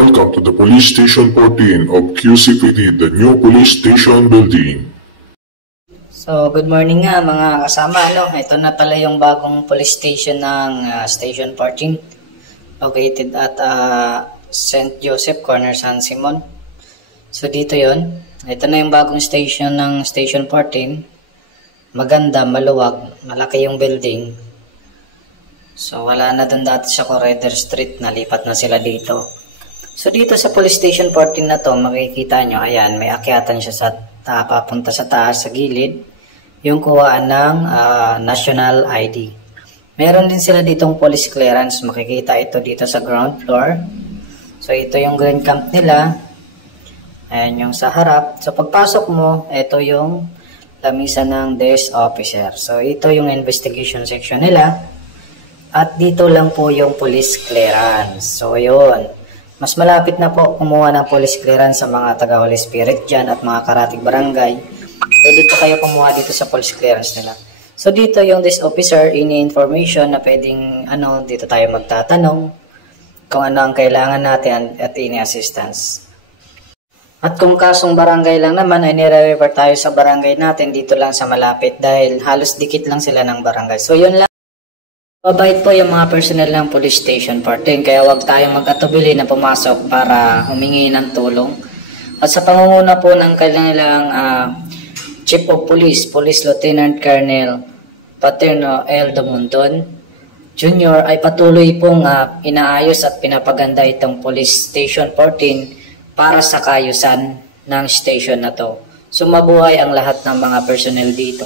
welcome to the Police Station 14 of QCPD, the new police station building. So, good morning nga mga kasama. Ito na pala yung bagong police station ng Station 14 located at St. Joseph, Corner San Simon. So, dito yon. Ito na yung bagong station ng Station 14. Maganda, maluwag, malaki yung building. So, wala na dun dati sa Corridor Street. Nalipat na sila dito. So, dito sa Police Station 14 na to, makikita nyo, ayan, may akyatan siya sa papunta sa taas, sa gilid. Yung kuhaan ng National ID. Meron din sila ditong police clearance. Makikita ito dito sa ground floor. So, ito yung green camp nila. Ayan yung sa harap. So, pagpasok mo, ito yung lamisa ng desk officer. So, ito yung investigation section nila. At dito lang po yung police clearance. So, yun. Mas malapit na po kumuha ng police clearance sa mga taga Holy Spirit dyan at mga karatig barangay. Pwede po kayo kumuha dito sa police clearance nila. So, dito yung desk officer, any information na pwedeng, dito tayo magtatanong kung ano ang kailangan natin at any assistance. At kung kasong barangay lang naman, ay nire-refer tayo sa barangay natin dito lang sa malapit dahil halos dikit lang sila ng barangay. So, yun lang. Mabait po yung mga personnel ng Police Station 14 kaya huwag tayong mag-atubili na pumasok para humingi ng tulong. At sa pangunguna po ng kanilang Chief of Police, Police Lieutenant Colonel Paterno L. Dumundon Jr. ay patuloy pong inaayos at pinapaganda itong Police Station 14 para sa kaayusan ng station na to. Sumabuhay ang lahat ng mga personnel dito.